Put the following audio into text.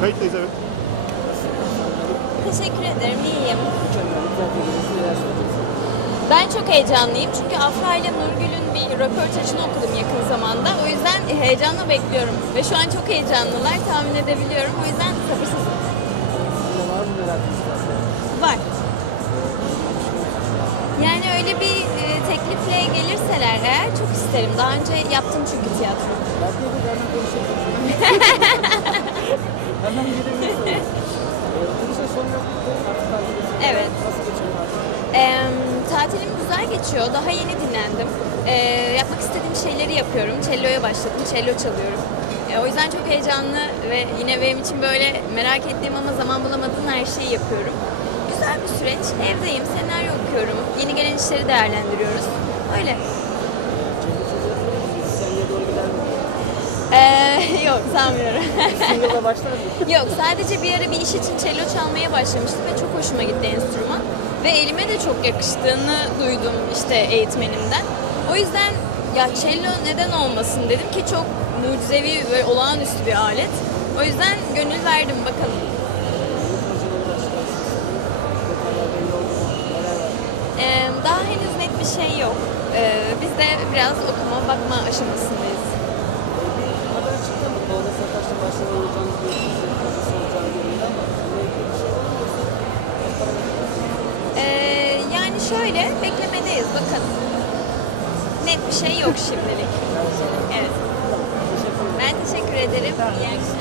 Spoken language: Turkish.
Kayıttayız evet. Teşekkür ederim, iyiyim. Ben çok heyecanlıyım çünkü Afra ile Nurgül'ün bir röportajını okudum yakın zamanda. O yüzden heyecanla bekliyorum. Ve şu an çok heyecanlılar, tahmin edebiliyorum. O yüzden sabırsızım. Var. Yani öyle bir e, teklifle gelirseler eğer çok isterim. Daha önce yaptım çünkü tiyatro. tatilim güzel geçiyor. Daha yeni dinlendim. Eee, yapmak istediğim şeyleri yapıyorum. Cello'ya başladım. Cello çalıyorum. E, o yüzden çok heyecanlı ve yine benim için böyle merak ettiğim ama zaman bulamadığım her şeyi yapıyorum. Güzel bir süreç. Evdeyim, senaryo okuyorum. Yeni gelen işleri değerlendiriyoruz. Öyle. Eee, yok sanmıyorum. Single'la başlar mı? Yok sadece bir ara bir iş için cello çalmaya başlamıştım ve çok hoşuma gitti enstrüman. Ve elime de çok yakıştığını duydum işte eğitmenimden. O yüzden ya cello neden olmasın dedim ki çok mucizevi ve olağanüstü bir alet. O yüzden gönül verdim bakalım. Ee, daha henüz net bir şey yok. Ee, biz de biraz okuma bakma aşamasındayız. Şöyle beklemedeyiz bakalım. Net bir şey yok şimdilik. Evet. Ben teşekkür ederim. İyi akşamlar.